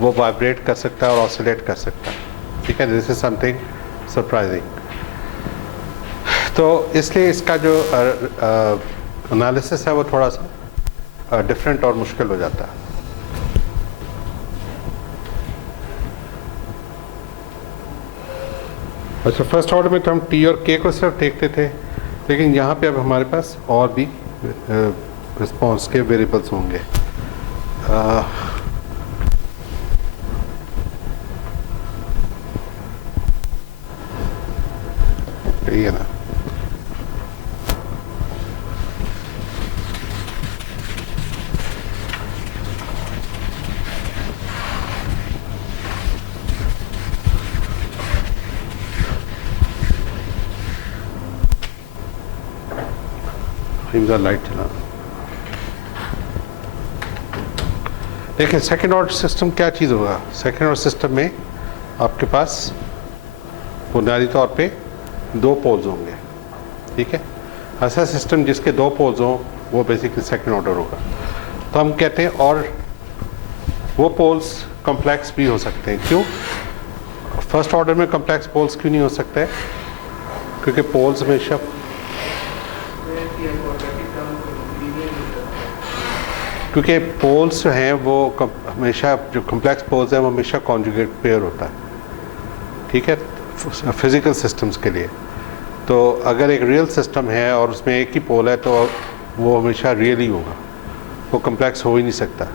वो वाइब्रेट कर सकता है और ऑसिलेट कर सकता है। ठीक है, दिस इज समथिंग सरप्राइजिंग। तो इसलिए इसका जो एनालिसिस है वो थोड़ा सा डिफरेंट और मुश्किल हो जाता है। अच्छा, फर्स्ट ऑर्डर में तो हम टी और के को सिर्फ देखते थे, लेकिन यहाँ पे अब हमारे पास और भी रिस्पॉन्स के वेरिएबल्स होंगे। ये ना, लाइट चला। देखिए सेकेंड ऑर्डर सिस्टम क्या चीज़ होगा। सेकेंड ऑर्डर सिस्टम में आपके पास बुनियादी तौर पे दो पोल्स होंगे। ठीक है, ऐसा सिस्टम जिसके दो पोल्स हों वो बेसिकली सेकेंड ऑर्डर होगा। तो हम कहते हैं, और वो पोल्स कॉम्प्लेक्स भी हो सकते हैं। क्यों? फर्स्ट ऑर्डर में कॉम्प्लेक्स पोल्स क्यों नहीं हो सकते? क्योंकि पोल्स हमेशा क्योंकि पोल्स जो हैं वो हमेशा, जो कॉम्प्लेक्स पोल्स हैं वो हमेशा कॉन्जुगेट पेयर होता है। ठीक है, फिज़िकल सिस्टम्स के लिए। तो अगर एक रियल सिस्टम है और उसमें एक ही पोल है तो वो हमेशा रियल ही होगा, वो कॉम्प्लेक्स हो ही नहीं सकता।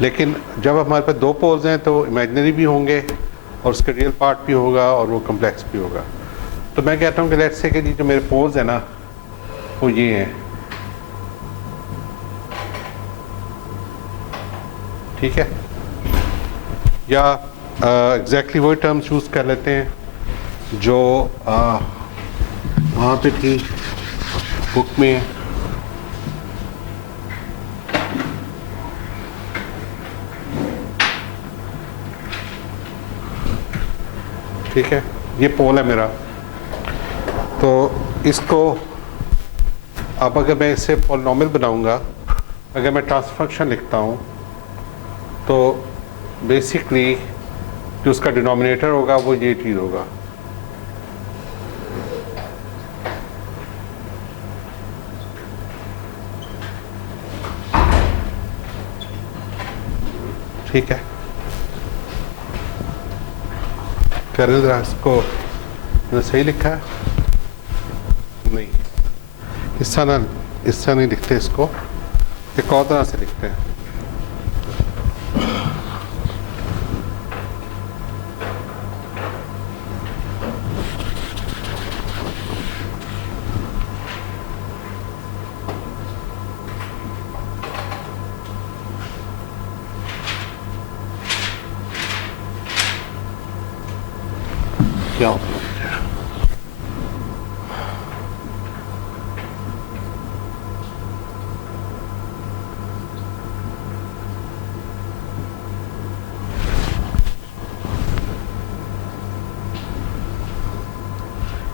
लेकिन जब हमारे पास दो पोल्स हैं तो इमेजिनरी भी होंगे और उसका रियल पार्ट भी होगा और वो कॉम्प्लेक्स भी होगा। तो मैं कहता हूँ कि लेट्स से कि जो मेरे पोल्स हैं ना वो ये हैं। ठीक है, या एग्जैक्टली वही टर्म चूज़ कर लेते हैं जो वहाँ पे थी बुक में। ठीक है, ये पोल है मेरा। तो इसको अब अगर मैं इसे पॉलिनॉमियल बनाऊंगा, अगर मैं ट्रांसफर फंक्शन लिखता हूँ तो बेसिकली जो उसका डिनोमिनेटर होगा वो ये चीज़ होगा। ठीक है, करें जरा इसको, मैंने सही लिखा है? नहीं, इस तरह नहीं लिखते इसको, एक और तरह से लिखते हैं। क्या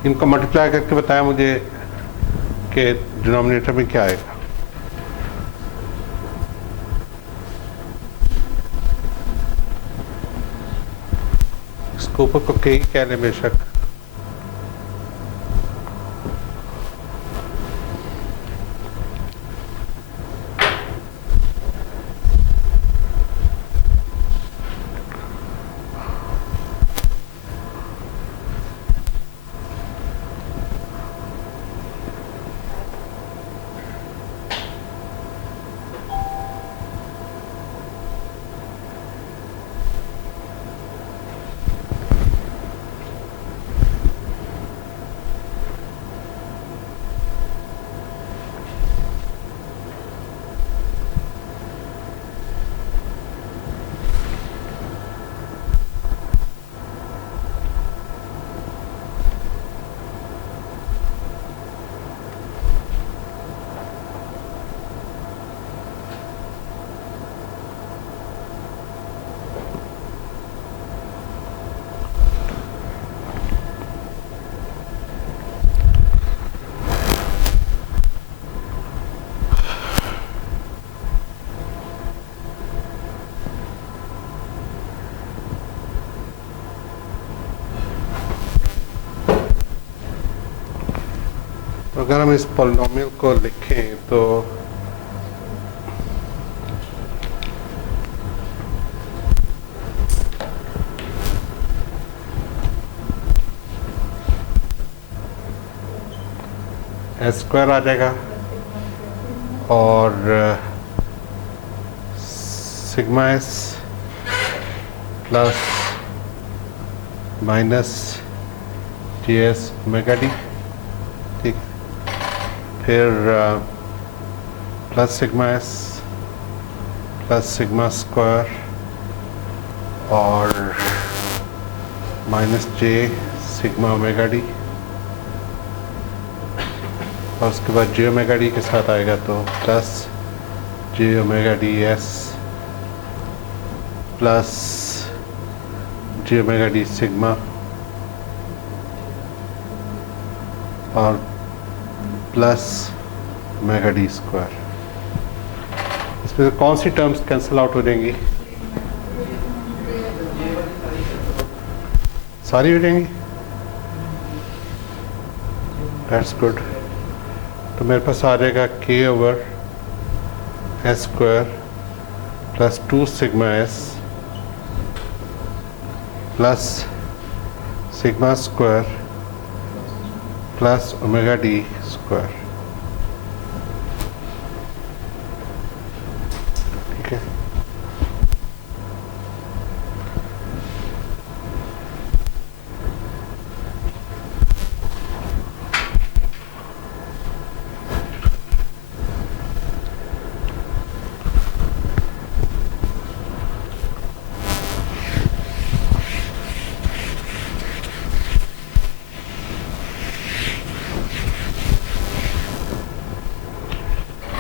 इनको मल्टीप्लाई करके बताया मुझे कि डिनोमिनेटर में क्या आएगा। इसको ऊपर को कई कह लें बेशक, अगर हम इस पॉलिनोमियल को लिखें तो एस स्क्वायर आ जाएगा और sigma S plus minus G S omega D, ठीक, फिर plus sigma S plus sigma square और माइनस जे सिग्मा ओमेगा डी, और उसके बाद जे ओमेगा डी के साथ आएगा तो प्लस जे ओमेगा डी एस प्लस जे ओमेगा डी सिग्मा और प्लस ओमेगा डी स्क्वायर। इसमें से कौन सी टर्म्स कैंसिल आउट हो जाएंगी? सारी हो जाएंगी। That's good. तो मेरे पास आ जाएगा K over S square plus 2 sigma S plus sigma square plus omega D square, ठीक है।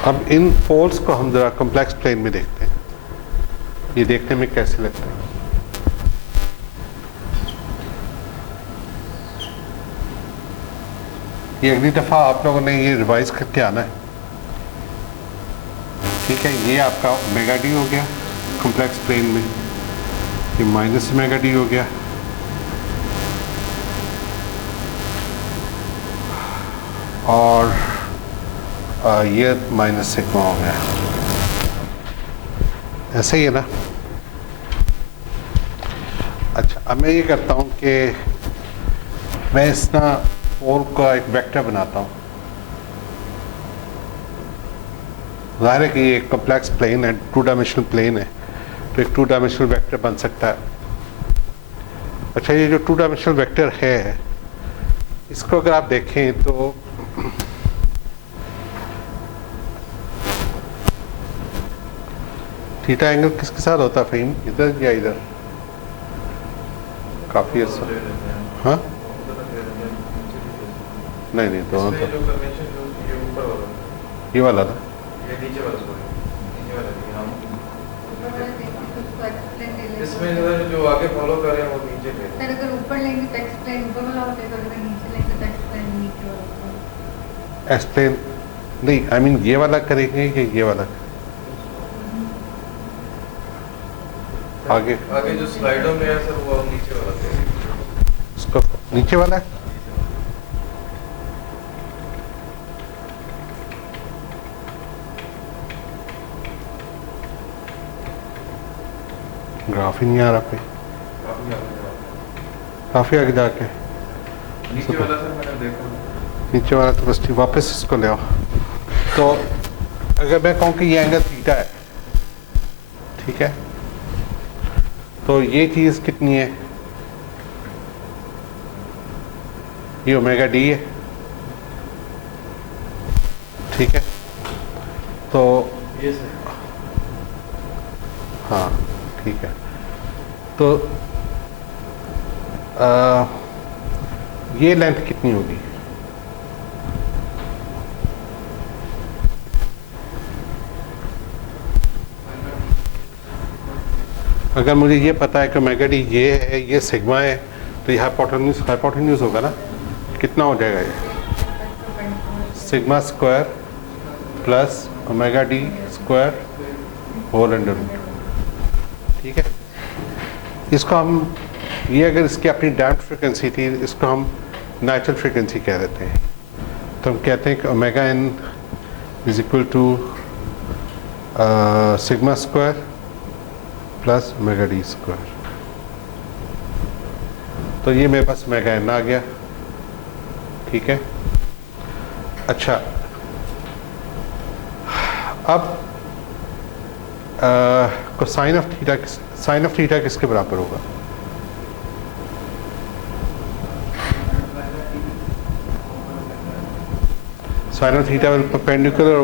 अब इन पोल्स को हम जरा कॉम्प्लेक्स प्लेन में देखते हैं, ये देखने में कैसे लगता है। ये अगली दफ़ा आप लोगों ने ये रिवाइज करके आना है, ठीक है। ये आपका ओमेगा डी हो गया कॉम्प्लेक्स प्लेन में, ये माइनस ओमेगा डी हो गया, और ये माइनस सिग्मा हो गया। ऐसे ही है ना। अच्छा, अब मैं ये करता हूँ कि मैं इस ना पोल का एक वेक्टर बनाता हूँ। ज़ाहिर है कि ये एक कॉम्प्लेक्स प्लेन है, 2 डायमेंशनल प्लेन है, तो एक 2 डायमेंशनल वेक्टर बन सकता है। अच्छा, ये जो 2 डायमेंशनल वेक्टर है, इसको अगर आप देखें तो थीटा एंगल किसके साथ होता है फ़हीम? इधर या इधर? काफ़ी अच्छा। हाँ, नहीं नहीं, दोनों तो ये वाला था। इसमें जो आगे फॉलो कर रहे हैं वो नीचे पे। अगर ऊपर लेंगे तो एक्सप्लेन ऊपर वाला होता है, अगर नीचे लेंगे तो एक्सप्लेन नीचे वाला होता है। एक्सप्लेन नहीं, आई मीन ये वाला करेंगे कि ये वाला? आगे जो स्लाइडों में है सर वो नीचे वाला है। उसको नीचे वाला है। ग्राफ ही नहीं आ रहा पे, काफी आगे जाके नीचे वाला सर मैंने देखा। नीचे वाला तो बस ठीक, वापस इसको ले आओ। तो अगर मैं कहूँ कि ये एंगल थीटा है, ठीक है, तो ये चीज़ कितनी है? ये ओमेगा डी है, ठीक है। तो ये सर, हाँ ठीक है। तो ये लेंथ कितनी होगी? अगर मुझे ये पता है कि ओमेगा डी ये है, ये सिग्मा है, तो ये हाइपोटेन्यूज होगा ना। कितना हो जाएगा ये? Sigma square plus omega D square whole under root, ठीक है। इसको हम, ये अगर इसकी अपनी डैम्प्ड फ्रीक्वेंसी थी, इसको हम नेचुरल फ्रीक्वेंसी कह देते हैं। तो हम कहते हैं कि omega N is equal to sigma square plus omega D square. तो ये मेरे पास ओमेगा एन आ गया, ठीक है। अच्छा, अब cosine of theta, sine of theta किसके बराबर होगा? Sine of theta will perpendicular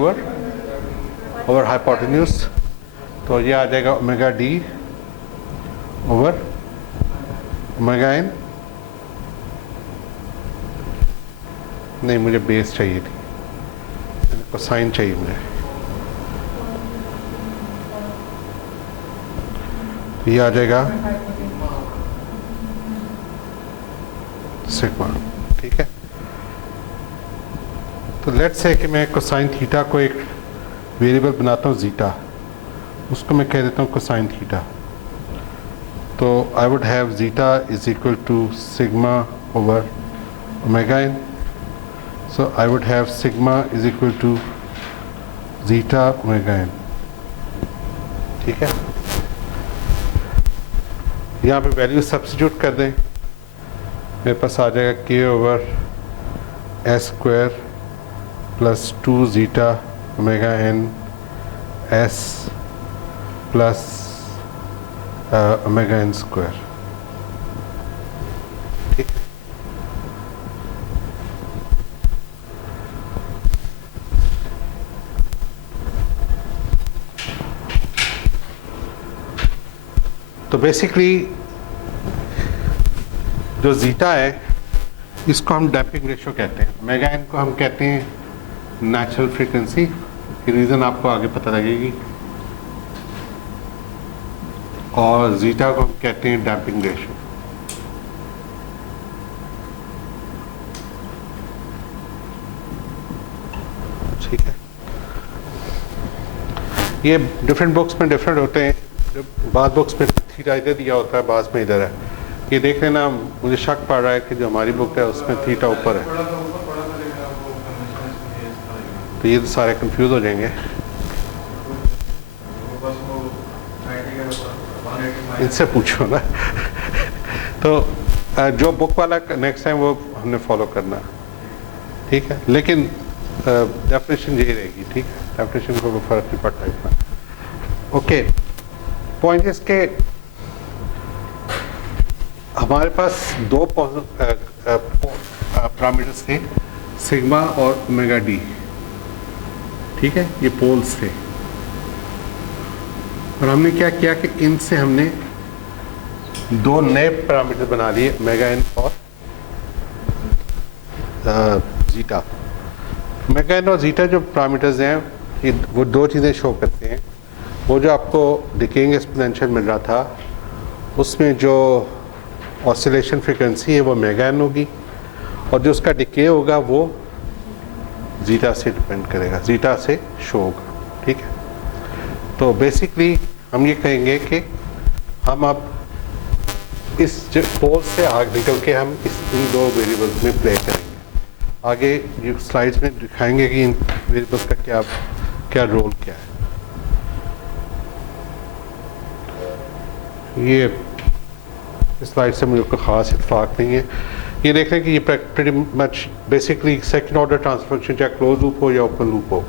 over hypotenuse, तो ये आ जाएगा omega D over omega N. नहीं, मुझे बेस चाहिए थी, कोसाइन चाहिए मुझे। ये आ जाएगा सिग्मा, ठीक है। तो लेट्स से कि मैं कोसाइन थीटा को एक वेरिएबल बनाता हूँ जीटा, उसको मैं कह देता हूँ कोसाइन थीटा। तो I would have zeta is equal to sigma over omega N. So I would have sigma is equal to zeta omega N, ठीक है। यहाँ पे वैल्यू सब्स्टिट्यूट कर दें, मेरे पास आ जाएगा K over S square plus 2 zeta omega N S plus omega N square, ठीक। तो बेसिकली जो जीटा है इसको हम डैम्पिंग रेशियो कहते हैं, ओमेगा एन को हम कहते हैं नेचुरल फ्रीक्वेंसी की, रीज़न आपको आगे पता लगेगी, और जीटा को हम कहते हैं डैम्पिंग रेशियो। ठीक है, ये डिफरेंट बुक्स में डिफरेंट होते हैं, बाद बुक्स में थीटा इधर दिया होता है, बाद में इधर है। ये देख लेना, मुझे शक पड़ रहा है कि जो हमारी बुक है उसमें थीटा ऊपर है, तो ये तो सारे कंफ्यूज हो जाएंगे। इनसे पूछो ना। तो जो बुक वाला नेक्स्ट टाइम वो हमने फॉलो करना, ठीक है। लेकिन डेफिनेशन यही रहेगी, ठीक है, डेफिनेशन को कोई फर्क नहीं पड़ता इतना। ओके, पॉइंट इसके हमारे पास दो पैरामीटर्स थे, सिग्मा और ओमेगा डी, ठीक है, ये पोल्स थे। और हमने क्या किया कि इनसे हमने दो नए पैरामीटर बना लिए, ओमेगा एन और जीटा। ओमेगा एन और जीटा जो पैरामीटर्स हैं, ये वो दो चीज़ें शो करते हैं। वो जो आपको डिकेइंग एक्सपोनेंशियल मिल रहा था, उसमें जो ऑसिलेशन फ्रीक्वेंसी है वो ओमेगा एन होगी, और जो उसका डिके होगा वो जीटा से डिपेंड करेगा, जीटा से शो होगा, ठीक है। तो बेसिकली हम ये कहेंगे कि हम अब इस पोल से आगे निकल के हम इन दो वेरिएबल्स में प्ले करेंगे। आगे ये स्लाइड्स में दिखाएंगे कि इन वेरिएबल्स का क्या रोल क्या है। ये स्लाइड से मुझे कोई ख़ास इत्तेफाक नहीं है। ये देख रहे हैं कि ये pretty much basically second order transfer function, चाहे क्लोज लूप हो या ओपन लूप हो,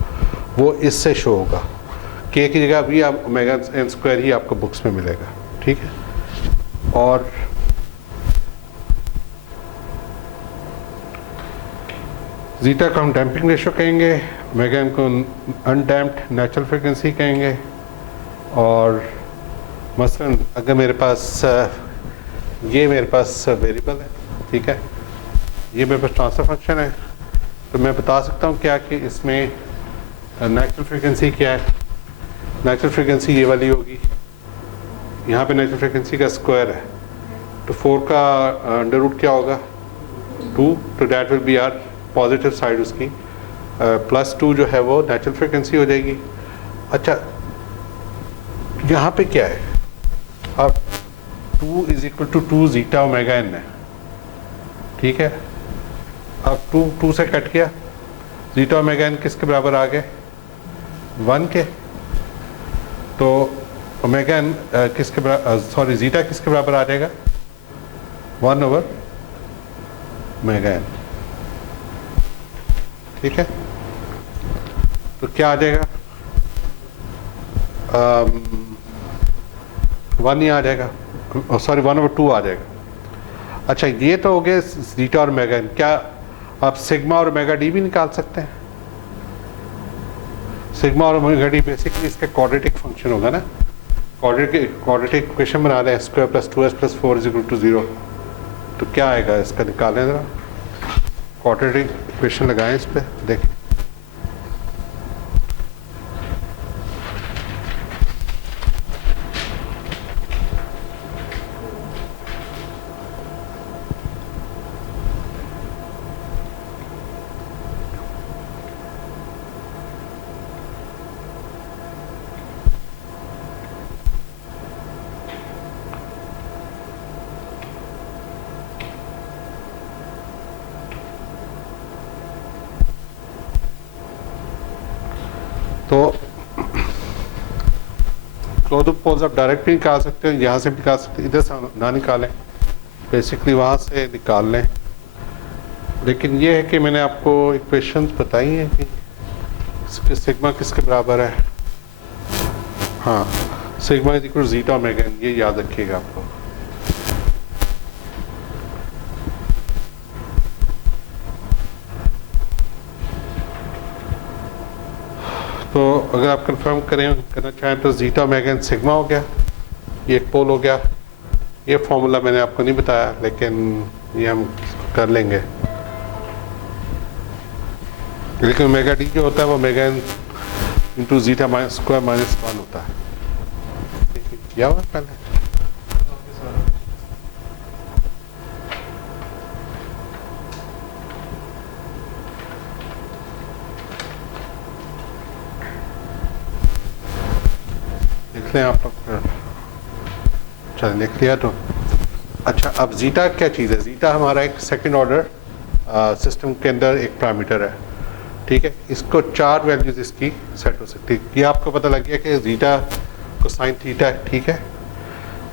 वो इससे शो होगा। के की जगह भी आप ओमेगा एन स्क्वायर ही आपको बुक्स में मिलेगा, ठीक है। और जीटा को हम डैम्पिंग रेशियो कहेंगे, ओमेगा एन को अनडैम्प्ड नेचुरल फ्रीक्वेंसी कहेंगे। और मसलन अगर मेरे पास ये मेरे पास वेरिएबल है, ठीक है, ये मेरे पास ट्रांसफर फंक्शन है, तो मैं बता सकता हूँ क्या कि इसमें नेचुरल फ्रीक्वेंसी क्या है। नेचुरल फ्रीक्वेंसी ये वाली होगी, यहाँ पे नेचुरल फ्रीक्वेंसी का स्क्वायर है, तो 4 का अंडर रूट क्या होगा 2, तो that will be our positive side उसकी, प्लस 2 जो है वो नेचुरल फ्रीक्वेंसी हो जाएगी। अच्छा, यहाँ पे क्या है, अब 2 is equal to 2 zeta omega N है, ठीक है। अब 2 से कट गया, जीटा ओमेगा एन किसके बराबर आ गए? 1 के। तो ओमेगा एन किसके बराबर, सॉरी जीटा किसके बराबर आ जाएगा? 1 ओवर ओमेगा एन। ठीक है, तो क्या आ जाएगा? 1 ही आ जाएगा, सॉरी 1 ओवर 2 आ जाएगा। अच्छा, ये तो हो गए जीटा और ओमेगा एन। क्या आप सिग्मा और ओमेगा डी भी निकाल सकते हैं? सिग्मा और ओमेगा डी बेसिकली इसके क्वाड्रेटिक फंक्शन होगा ना। क्वाड्रेटिक इक्वेशन बना रहे हैं, square plus 2s plus 4 is equal to 0। तो क्या आएगा इसका, निकालें ज़रा। क्वाड्रेटिक इक्वेशन लगाएं इस पर, देखें। तो क्लोज पोल्स आप डायरेक्ट भी निकाल सकते हो, यहाँ से भी निकाल सकते हो, इधर से ना निकालें, बेसिकली वहाँ से निकाल लें। लेकिन ये है कि मैंने आपको इक्वेशंस बताई हैं कि सिग्मा किसके बराबर है। हाँ, sigma is equal to zeta omega N, ये याद रखिएगा आपको। तो अगर आप कंफर्म करना चाहें तो जीटा ओमेगा एन सिग्मा हो गया, ये एक पोल हो गया। ये फॉर्मूला मैंने आपको नहीं बताया, लेकिन ये हम कर लेंगे। लेकिन ओमेगा डी जो होता है वो omega N into zeta square minus 1 होता है। किया हुआ पहले? लिख लें आप लोग। चलिए लिख लिया तो। अच्छा, अब जीटा क्या चीज़ है? जीटा हमारा एक सेकंड ऑर्डर सिस्टम के अंदर एक पैरामीटर है। ठीक है, इसको 4 वैल्यूज इसकी सेट हो सकती है। ये आपको पता लग गया कि जीटा कोसाइन थीटा है। ठीक है,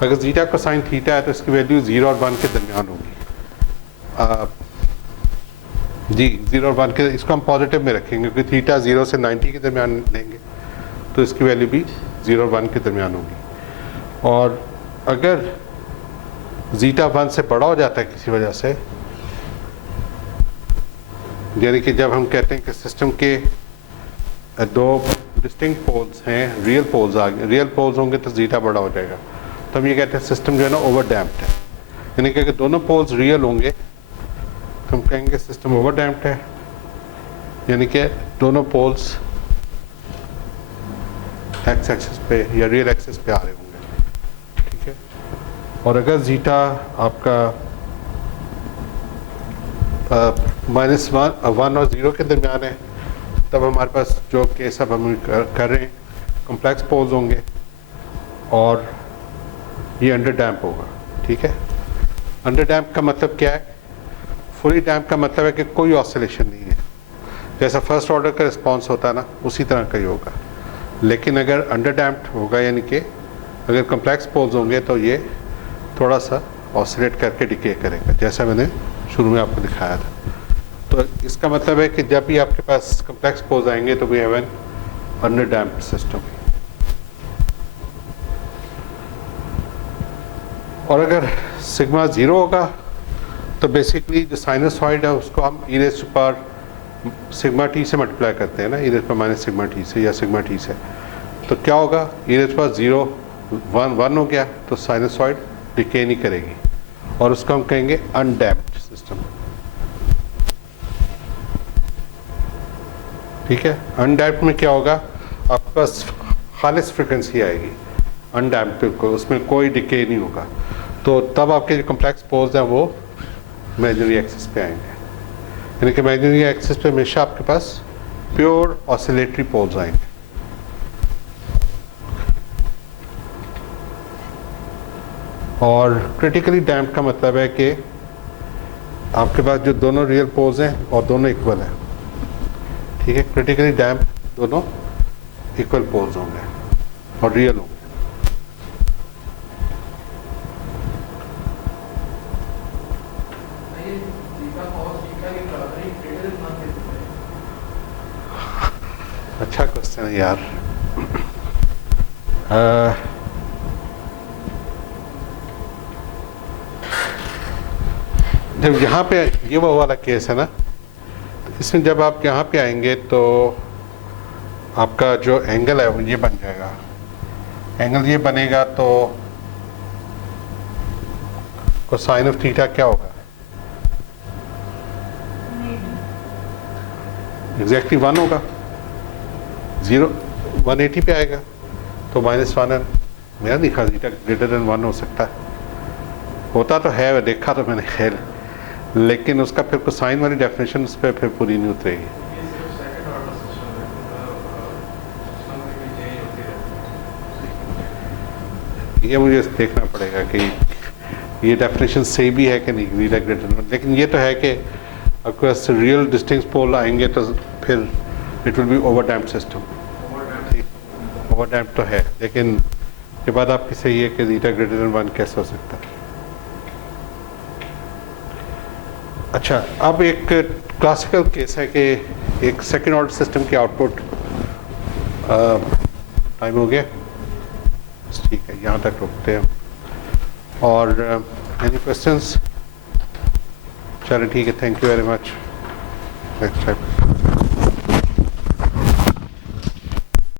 अगर जीटा कोसाइन थीटा है तो इसकी वैल्यू 0 और 1 के दरमियान होगी। जी 0 और 1 के, इसको हम पॉजिटिव में रखेंगे क्योंकि थीटा 0 से 90 के दरमियान लेंगे, तो इसकी वैल्यू भी 0 और 1 के दरमियान होगी। और अगर जीटा 1 से बड़ा हो जाता है किसी वजह से, यानी कि जब हम कहते हैं कि सिस्टम के 2 डिस्टिंक्ट पोल्स हैं, रियल पोल्स आ गए, रियल पोल्स होंगे तो जीटा बड़ा हो जाएगा। तो हम ये कहते हैं सिस्टम जो है ना ओवर डैम्प्ड है। यानी कि अगर दोनों पोल्स रियल होंगे तो हम कहेंगे सिस्टम ओवर डैम्प्ड है, यानी कि दोनों पोल्स एक्स एक्सिस पे या रियल एक्सिस पे आ रहे होंगे। ठीक है, और अगर जीटा आपका -1 और 0 के दरमियान है, तब हमारे पास जो केस अब हम कर रहे हैं कॉम्प्लेक्स पोल्स होंगे और ये अंडर डैम्प होगा। ठीक है, अंडर डैम्प का मतलब क्या है? फुली डैम्प का मतलब है कि कोई ऑसिलेशन नहीं है, जैसा फर्स्ट ऑर्डर का रिस्पॉन्स होता है ना, उसी तरह का ही होगा। लेकिन अगर अंडर डैम्प्ड होगा, यानी कि अगर कॉम्प्लेक्स पोल्स होंगे तो ये थोड़ा सा ऑसिलेट करके डिके करेगा, जैसा मैंने शुरू में आपको दिखाया था। तो इसका मतलब है कि जब भी आपके पास कॉम्प्लेक्स पोल्स आएंगे तो we have an under damped system. और अगर सिग्मा 0 होगा तो बेसिकली जो साइनसॉइड है उसको हम E raise to power sigma T से मल्टीप्लाई करते हैं ना, E raise to power minus sigma T से या सिग्मा टी से। तो क्या होगा? ई रेज़ टू पावर 0 1 हो गया तो साइनसॉइड डिके नहीं करेगी और उसको हम कहेंगे अनडैम्प्ड सिस्टम। ठीक है, अनडैम्प्ड में क्या होगा? आपके पास खालिस फ्रिक्वेंसी आएगी, अनडैम्प्ड बिल्कुल, उसमें कोई डिके नहीं होगा। तो तब आपके जो कॉम्प्लेक्स पोल्स हैं वो इमेजिनरी एक्सिस पे आएंगे, यानी कि इमेजिनरी एक्सिस पे हमेशा आपके पास प्योर ऑसिलेटरी पोल्स आएंगे। और क्रिटिकली डैम्प्ड का मतलब है कि आपके पास जो दोनों रियल पोल्स हैं और दोनों इक्वल हैं, ठीक है, क्रिटिकली डैम्प दोनों इक्वल पोल्स होंगे और रियल होंगे। ये थीटा cos थीटा के बराबर ही greater than 1 कैसे बनेगा? अच्छा क्वेश्चन है यार। जब यहाँ पे ये वो वाला केस है ना, तो इसमें जब आप यहाँ पे आएंगे तो आपका जो एंगल है वो ये बन जाएगा। एंगल ये बनेगा तो कोसाइन ऑफ थीटा क्या होगा? एग्जैक्टली 1 होगा, 180 पे आएगा तो -1 है। मेरा दिखा थीटा ग्रेटर देन 1 हो सकता है, होता तो है, देखा तो मैंने खैर, लेकिन उसका फिर कोसाइन वाली डेफिनेशन उस पर फिर पूरी नहीं उतरेगी। ये सिर्फ सेकंड ऑर्डर सिस्टम है, सिस्टम में भी चेंज होती रहती है। ये मुझे देखना पड़ेगा कि ये डेफिनेशन सही भी है कि नहीं, थीटा ग्रेटर देन 1। लेकिन ये तो है कि अगर रियल डिस्टिंक्ट पोल आएंगे तो फिर it will be over damped system. Over damped तो है, लेकिन ये बात आपकी सही है कि थीटा ग्रेटर देन 1 कैसे हो सकता है। अच्छा, अब एक क्लासिकल केस है कि एक सेकेंड ऑर्डर सिस्टम की आउटपुट, टाइम हो गया, ठीक है, यहाँ तक रुकते हैं। और एनी क्वेश्चंस? चलो ठीक है, thank you very much, next time.